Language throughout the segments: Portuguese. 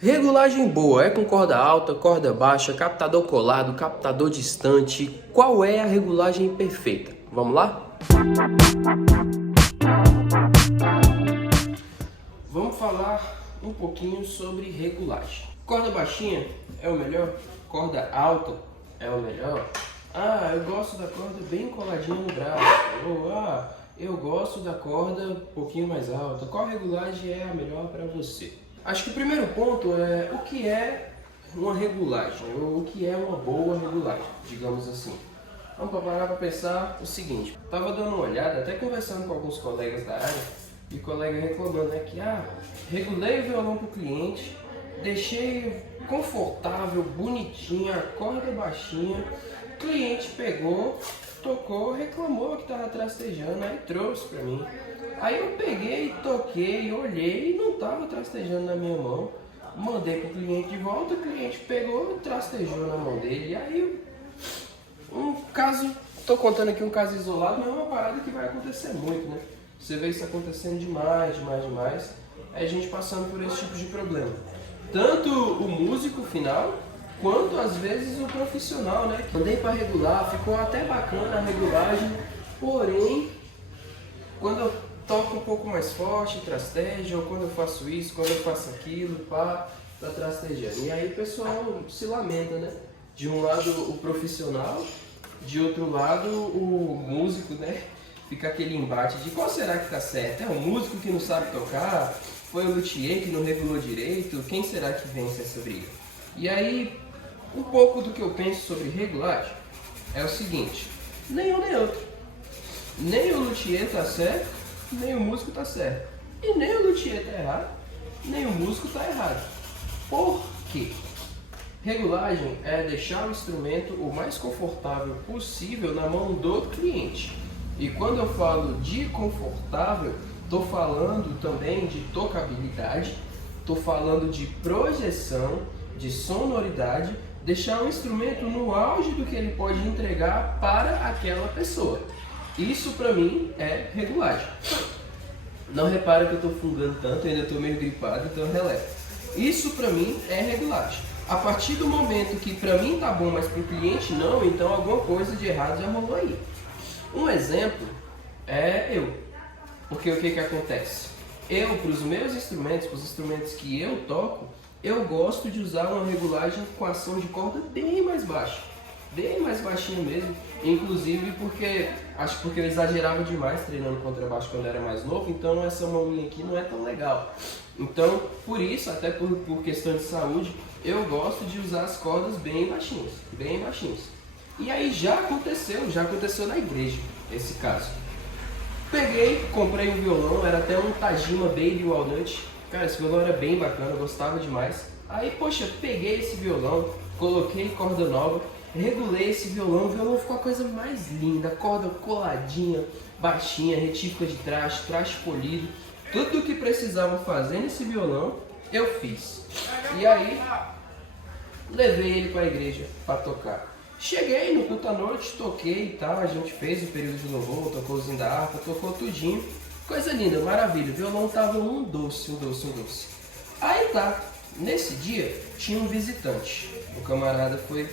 Regulagem boa é com corda alta, corda baixa, captador colado, captador distante. Qual é a regulagem perfeita? Vamos lá? Vamos falar um pouquinho sobre regulagem. Corda baixinha é o melhor? Corda alta é o melhor? Eu gosto da corda bem coladinha no braço. Ou, eu gosto da corda um pouquinho mais alta. Qual regulagem é a melhor para você? Acho que o primeiro ponto é o que é uma regulagem, ou o que é uma boa regulagem, digamos assim. Vamos parar para pensar o seguinte. Estava dando uma olhada, até conversando com alguns colegas da área, e colega reclamando, né, que regulei o violão para o cliente, deixei confortável, bonitinha, a corda baixinha, o cliente pegou, tocou, reclamou que estava trastejando, aí trouxe para mim. Aí eu peguei, toquei, olhei e não estava trastejando na minha mão. Mandei pro cliente de volta, o cliente pegou e trastejou na mão dele. E aí, um caso, tô contando aqui um caso isolado, mas é uma parada que vai acontecer muito, né? Você vê isso acontecendo demais. É a gente passando por esse tipo de problema. Tanto o músico final, quanto às vezes o profissional, né? Mandei para regular, ficou até bacana a regulagem, porém, quando eu toco um pouco mais forte, trasteja, ou quando eu faço isso, quando eu faço aquilo, tá trastejando. E aí o pessoal se lamenta, né? De um lado o profissional, de outro lado o músico, né? Fica aquele embate de qual será que tá certo? É o músico que não sabe tocar? Foi o luthier que não regulou direito? Quem será que vence essa briga? E aí, um pouco do que eu penso sobre regulagem é o seguinte: nenhum nem outro. Nem o luthier tá certo, nem o músico tá certo. E nem o luthier tá errado, nem o músico tá errado. Por quê? Regulagem é deixar o instrumento o mais confortável possível na mão do cliente. E quando eu falo de confortável, estou falando também de tocabilidade, estou falando de projeção, de sonoridade, deixar o instrumento no auge do que ele pode entregar para aquela pessoa. Isso pra mim é regulagem. Não repara que eu tô fungando tanto, ainda tô meio gripado, então releva. Isso pra mim é regulagem. A partir do momento que pra mim tá bom, mas pro cliente não, então alguma coisa de errado já rolou aí. Um exemplo é eu. Porque o que que acontece? Eu, pros meus instrumentos, pros instrumentos que eu toco, eu gosto de usar uma regulagem com ação de corda bem mais baixa. Bem mais baixinho mesmo, inclusive porque eu exagerava demais treinando contrabaixo quando eu era mais novo, então essa mão minha aqui não é tão legal. Então, por isso, até por questão de saúde, eu gosto de usar as cordas bem baixinhas, bem baixinhas. E aí já aconteceu na igreja, esse caso. Peguei, comprei um violão, era até um Tajima Baby Walnut. Cara, esse violão era bem bacana, eu gostava demais. Aí, poxa, peguei esse violão, coloquei corda nova, regulei esse violão, o violão ficou a coisa mais linda, corda coladinha, baixinha, retífica de traste polido, tudo o que precisava fazer nesse violão, eu fiz. E aí, levei ele para a igreja para tocar. Cheguei no culto à noite, toquei e tal, a gente fez o período de louvor, tocou os da harpa, tocou tudinho, coisa linda, maravilha, o violão tava um doce. Aí tá, nesse dia tinha um visitante, o camarada foi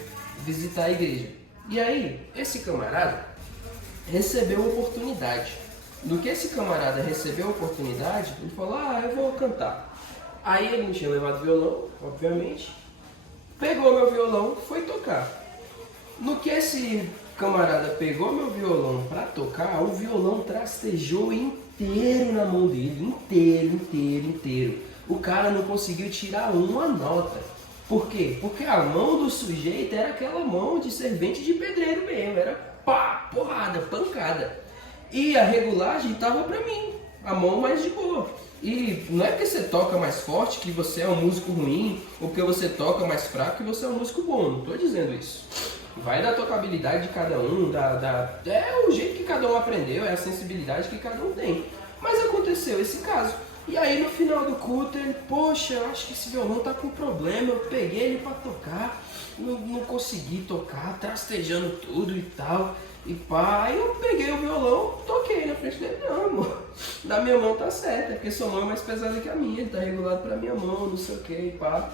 visitar a igreja. E aí, esse camarada recebeu uma oportunidade. No que esse camarada recebeu a oportunidade, ele falou, eu vou cantar. Aí ele não tinha levado violão, obviamente, pegou meu violão, foi tocar. No que esse camarada pegou meu violão para tocar, o violão trastejou inteiro na mão dele, inteiro. O cara não conseguiu tirar uma nota. Por quê? Porque a mão do sujeito era aquela mão de servente de pedreiro mesmo, era pá, porrada, pancada. E a regulagem estava para mim, a mão mais de boa. E não é porque você toca mais forte que você é um músico ruim, ou porque você toca mais fraco que você é um músico bom, não estou dizendo isso. Vai da tocabilidade de cada um, é o jeito que cada um aprendeu, é a sensibilidade que cada um tem. Mas aconteceu esse caso. E aí no final do culto ele, poxa, eu acho que esse violão tá com problema, eu peguei ele pra tocar, não consegui tocar, trastejando tudo e tal, e pá, aí eu peguei o violão, toquei na frente dele, não, amor, da minha mão tá certo, é porque sua mão é mais pesada que a minha, ele tá regulado pra minha mão, não sei o que, e pá.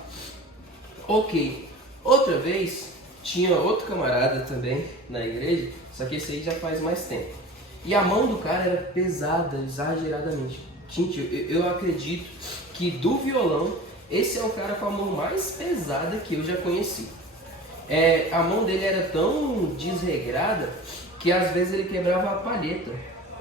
Ok, outra vez, tinha outro camarada também na igreja, só que esse aí já faz mais tempo, e a mão do cara era pesada, exageradamente. Gente, eu acredito que do violão, esse é o cara com a mão mais pesada que eu já conheci. A mão dele era tão desregrada que às vezes ele quebrava a palheta.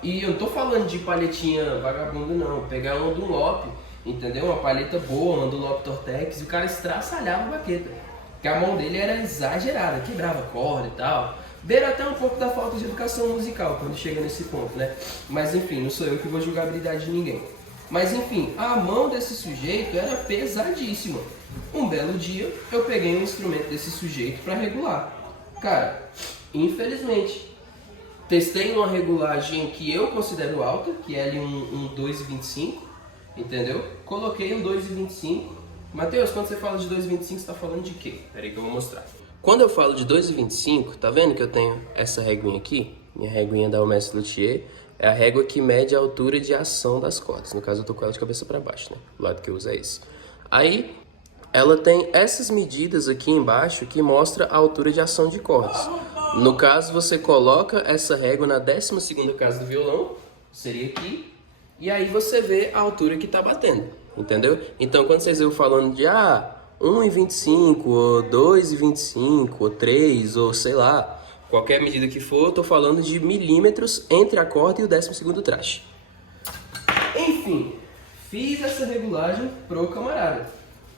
E eu não tô falando de palhetinha vagabundo não, pegar uma Dunlop, entendeu? Uma palheta boa, uma Dunlop Tortex, e o cara estraçalhava a baqueta. Porque a mão dele era exagerada, quebrava corda e tal. Beira até um pouco da falta de educação musical quando chega nesse ponto, né? Mas enfim, não sou eu que vou julgar a habilidade de ninguém. Mas enfim, a mão desse sujeito era pesadíssima. Um belo dia, eu peguei um instrumento desse sujeito para regular. Cara, infelizmente, testei uma regulagem que eu considero alta, que é ali um 2,25, entendeu? Coloquei um 2,25. Matheus, quando você fala de 2,25, você está falando de quê? Peraí que eu vou mostrar. Quando eu falo de 2,25, tá vendo que eu tenho essa reguinha aqui? Minha reguinha da Hermès Luthier é a régua que mede a altura de ação das cordas. No caso, eu tô com ela de cabeça para baixo, né? O lado que eu uso é esse. Aí, ela tem essas medidas aqui embaixo que mostra a altura de ação de cordas. No caso, você coloca essa régua na 12ª casa do violão, seria aqui, e aí você vê a altura que tá batendo, entendeu? Então, quando vocês vão falando de 1,25, ou 2,25, ou 3, ou sei lá, qualquer medida que for, eu tô falando de milímetros entre a corda e o 12º traste. Enfim, fiz essa regulagem pro camarada.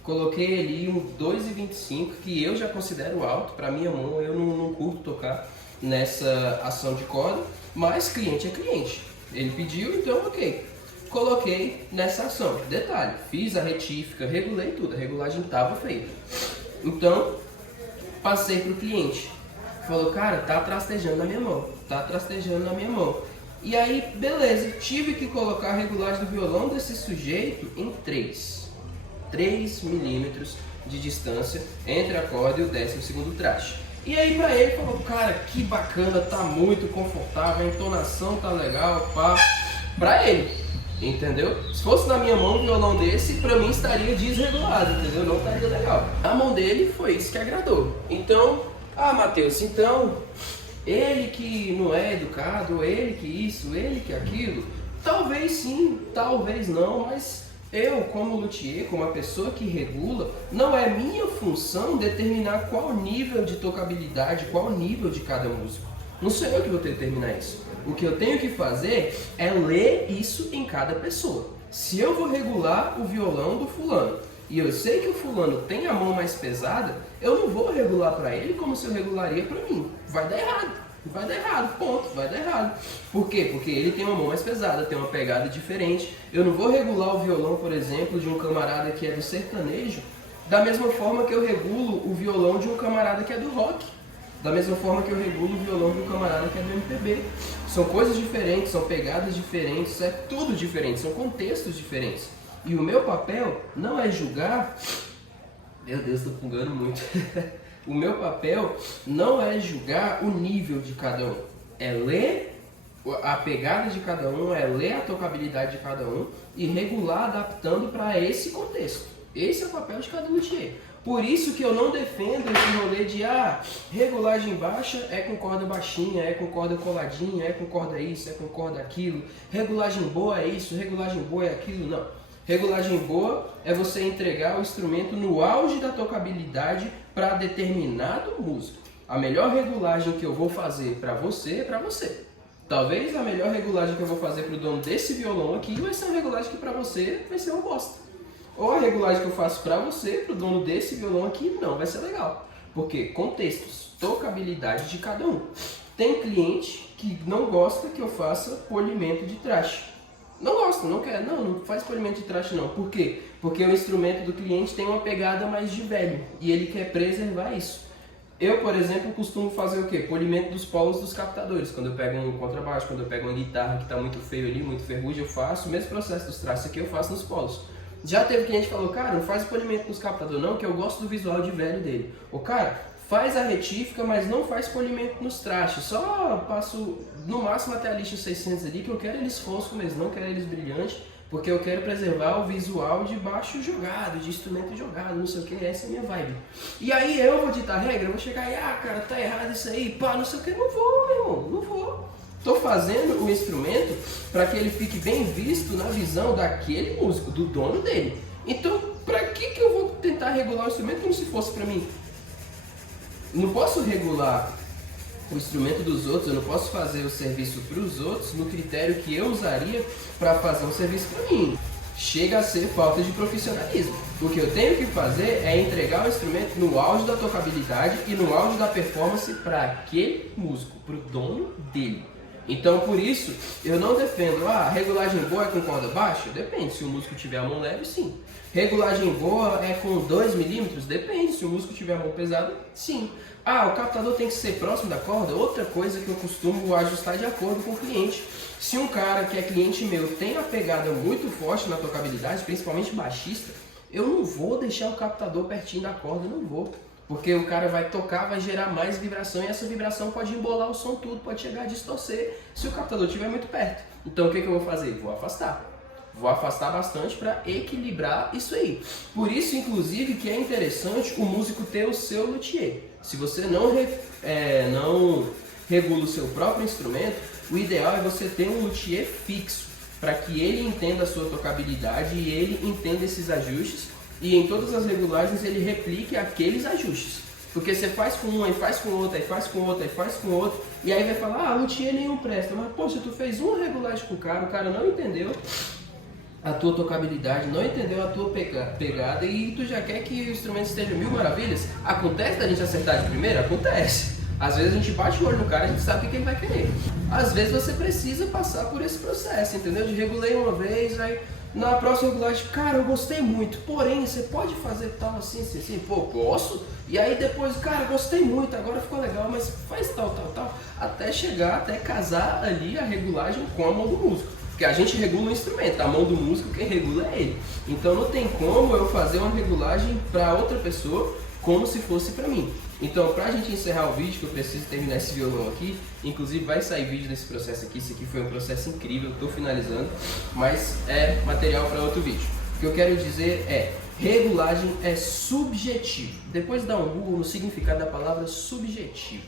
Coloquei ali um 2,25, que eu já considero alto, pra minha mão eu não curto tocar nessa ação de corda, mas cliente é cliente. Ele pediu, então ok. Coloquei nessa ação. Detalhe, fiz a retífica, regulei tudo, a regulagem estava feita. Então, passei para o cliente. Falou, cara, tá trastejando na minha mão, tá trastejando na minha mão. E aí, beleza, tive que colocar a regulagem do violão desse sujeito em 3 milímetros de distância entre a corda e o 12º traste. E aí pra ele, falou, cara, que bacana, tá muito confortável, a entonação tá legal, pá. Pra ele. Entendeu? Se fosse na minha mão um violão desse, pra mim estaria desregulado, entendeu? Não estaria legal. A mão dele foi isso que agradou. Então, Matheus, então, ele que não é educado, ele que isso, ele que aquilo, talvez sim, talvez não, mas eu, como luthier, como a pessoa que regula, não é minha função determinar qual nível de tocabilidade, qual nível de cada músico. Não sou eu que vou determinar isso. O que eu tenho que fazer é ler isso em cada pessoa. Se eu vou regular o violão do fulano e eu sei que o fulano tem a mão mais pesada, eu não vou regular para ele como se eu regularia para mim. Vai dar errado. Vai dar errado, ponto, vai dar errado. Por quê? Porque ele tem uma mão mais pesada, tem uma pegada diferente. Eu não vou regular o violão, por exemplo, de um camarada que é do sertanejo, da mesma forma que eu regulo o violão de um camarada que é do rock. Da mesma forma que eu regulo o violão de um camarada que é do MPB. São coisas diferentes, são pegadas diferentes, é tudo diferente, são contextos diferentes. E o meu papel não é julgar... Meu Deus, estou fungando muito. O meu papel não é julgar o nível de cada um. É ler a pegada de cada um, é ler a tocabilidade de cada um e regular adaptando para esse contexto. Esse é o papel de cada luthier. Por isso que eu não defendo esse rolê de regulagem baixa é com corda baixinha, é com corda coladinha, é com corda isso, é com corda aquilo. Regulagem boa é isso, regulagem boa é aquilo. Não. Regulagem boa é você entregar o instrumento no auge da tocabilidade para determinado músico. A melhor regulagem que eu vou fazer para você é para você. Talvez a melhor regulagem que eu vou fazer para o dono desse violão aqui vai ser uma regulagem que para você vai ser uma bosta. Ou a regulagem que eu faço para você, para o dono desse violão aqui, não vai ser legal. Porque contextos, tocabilidade de cada um. Tem cliente que não gosta que eu faça polimento de traste. Não gosta, não quer, não faz polimento de traste não. Por quê? Porque o instrumento do cliente tem uma pegada mais de velho e ele quer preservar isso. Eu, por exemplo, costumo fazer o quê? Polimento dos polos dos captadores. Quando eu pego um contrabaixo, quando eu pego uma guitarra que está muito feio ali, muito ferrugem, eu faço o mesmo processo dos traços aqui, eu faço nos polos. Já teve cliente que falou, cara, não faz o polimento nos captadores não, que eu gosto do visual de velho dele. Ô cara, faz a retífica, mas não faz polimento nos trastes. Só passo no máximo até a lixa 600 ali, que eu quero eles foscos, mas não quero eles brilhantes. Porque eu quero preservar o visual de baixo jogado, de instrumento jogado, não sei o que, essa é a minha vibe. E aí eu vou ditar regra, eu vou chegar e, cara, tá errado isso aí, pá, não sei o que, não vou, meu irmão, não vou. Tô fazendo o instrumento para que ele fique bem visto na visão daquele músico, do dono dele. Então, para que eu vou tentar regular o instrumento como se fosse para mim? Não posso regular o instrumento dos outros, eu não posso fazer o serviço para os outros no critério que eu usaria para fazer um serviço para mim. Chega a ser falta de profissionalismo. O que eu tenho que fazer é entregar o instrumento no auge da tocabilidade e no auge da performance para aquele músico, para o dono dele. Então, por isso, eu não defendo, regulagem boa é com corda baixa? Depende, se o músico tiver a mão leve, sim. Regulagem boa é com 2 milímetros? Depende, se o músico tiver a mão pesada, sim. O captador tem que ser próximo da corda? Outra coisa que eu costumo ajustar de acordo com o cliente. Se um cara que é cliente meu tem a pegada muito forte na tocabilidade, principalmente baixista, eu não vou deixar o captador pertinho da corda, não vou. Porque o cara vai tocar, vai gerar mais vibração e essa vibração pode embolar o som tudo, pode chegar a distorcer se o captador estiver muito perto. Então o que eu vou fazer? Vou afastar. Vou afastar bastante para equilibrar isso aí. Por isso, inclusive, que é interessante o músico ter o seu luthier. Se você não regula o seu próprio instrumento, o ideal é você ter um luthier fixo, para que ele entenda a sua tocabilidade e ele entenda esses ajustes e em todas as regulagens ele replique aqueles ajustes. Porque você faz com um, aí faz com outro, aí faz com outro, aí faz com outro, e aí vai falar, luthier nenhum presta. Mas, poxa, tu fez uma regulagem com o cara não entendeu a tua tocabilidade, não entendeu a tua pegada e tu já quer que o instrumento esteja mil maravilhas. Acontece da gente acertar de primeira? Acontece. Às vezes a gente bate o olho no cara e a gente sabe o que ele vai querer. Às vezes você precisa passar por esse processo, entendeu? De regulei uma vez, aí na próxima regulagem, cara, eu gostei muito, porém, você pode fazer tal assim, assim, assim? Pô, posso? E aí depois, cara, gostei muito, agora ficou legal, mas faz tal, até chegar, até casar ali a regulagem com a mão do músico. Porque a gente regula o instrumento, a mão do músico quem regula é ele. Então não tem como eu fazer uma regulagem para outra pessoa como se fosse para mim. Então, para a gente encerrar o vídeo, que eu preciso terminar esse violão aqui, inclusive vai sair vídeo desse processo aqui, esse aqui foi um processo incrível, estou finalizando, mas é material para outro vídeo. O que eu quero dizer é, regulagem é subjetivo. Depois dá um Google no significado da palavra subjetivo.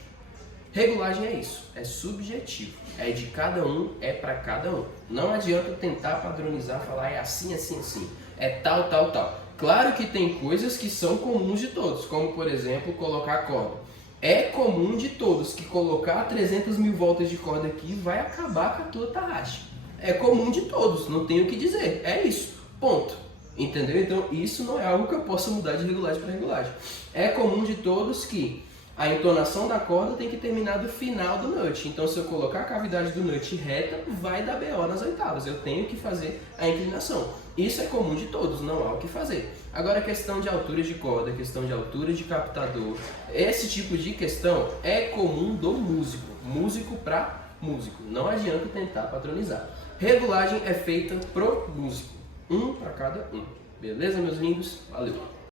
Regulagem é isso, é subjetivo, é de cada um, é para cada um. Não adianta tentar padronizar, falar é assim, assim, assim, é tal, tal, tal. Claro que tem coisas que são comuns de todos, como por exemplo colocar corda. É comum de todos que colocar 300 mil voltas de corda aqui vai acabar com a tua tarraxa. É comum de todos, não tenho o que dizer, é isso, ponto. Entendeu? Então isso não é algo que eu possa mudar de regulagem para regulagem. É comum de todos que a entonação da corda tem que terminar do final do nut. Então se eu colocar a cavidade do nut reta, vai dar BO nas oitavas. Eu tenho que fazer a inclinação. Isso é comum de todos, não há o que fazer. Agora a questão de altura de corda, a questão de altura de captador, esse tipo de questão é comum do músico. Músico para músico. Não adianta tentar padronizar. Regulagem é feita pro músico. Um para cada um. Beleza, meus lindos? Valeu!